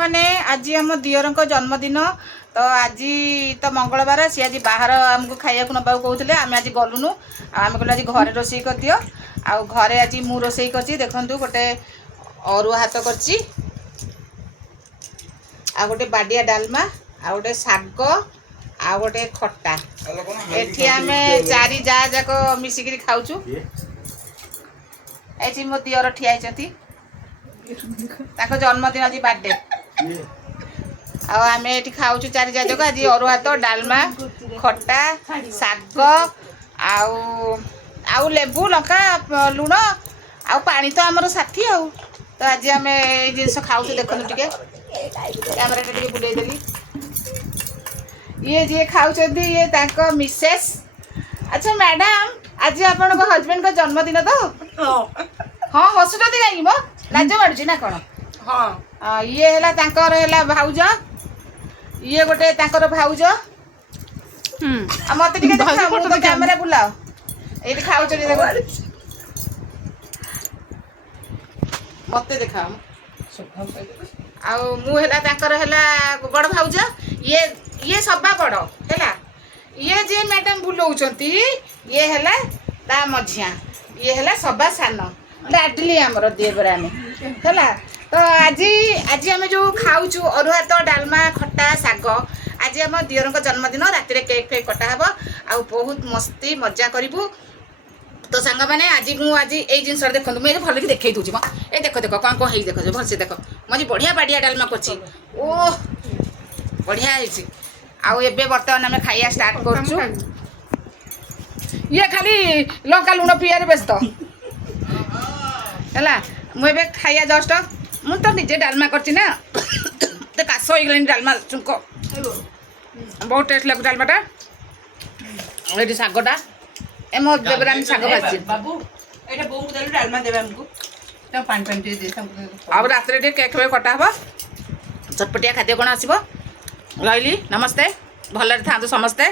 मैंने आज आम दियर जन्मदिन तो आज तो मंगलवार सी आज बाहर आमको खाया नवा कहते आम आज गलुनु आम कहलु आज घरे रोषे कर दियो आ घरे आज मु रोषे कर देखु गोटे अरुआ हाथ कर गोटे बाडिया डालमा आ गोटे शाग आ गोटे खट्टा एठी आम चारि जा जाक मिसिक खाऊचु ये मो दियर ठिया जन्मदिन आज बर्थडे आम ये खाऊ चारि जाक आज अरुआ भात डालमा खट्टा शाग आउ लेबू लंका लुण आ पानी तो आमर साथी आउ तो आज आम ये जिनस खाऊ देखु टे कैमेरा टे बुलेदेली ये जी खाऊ ये तांको मिसेस। अच्छा मैडम आज आपण हजबैंड का जन्मदिन तो हाँ हसुट कहीं मो लाज मार्च ना कौन हाँ ये है तांकर है भाउज ये गोटे तांकर भाउज मत कैमेरा बुलाओ ये खाऊ मत देखा बड़ भाउज ये सभा बड़ है ये जे मैडम बुलाऊंट ये है ता मझिया ये है सभा सान लाडली आमर दिए है तो आज आज आम जो खाऊचु अरुआ भात डालमा खट्टा शाग आज आम दियर जन्मदिन राति केक फेक कटाहब आ बहुत मस्ती मजा करूँ तो सांग मैंने आज ये जिन देखो मुझे भल देखई दूसरी ये देख देख कौन कौन देख भलसे देख मुझे बढ़िया बाडिया डालमा कर ओ बढ़िया है बर्तमान आम खाइया स्टार्ट कर ये खाली लंका लुण पियार व्यस्त है मुझे खाइया जस्ट मु तो निजे डालमा करना तो काश हो गला डालमा चुंक बहुत टेस्ट लगे डालमाटा ये शागटा ए मो देवरानी शाग भाजी बाबू एटा बोम देलु डालमा देबे हमको तो पानी पानी दे हमको अब रात रे केक वे कटा हबो चटपटिया खाद्य कोन आसीबो लइली नमस्ते भलरे थांतु समस्ते।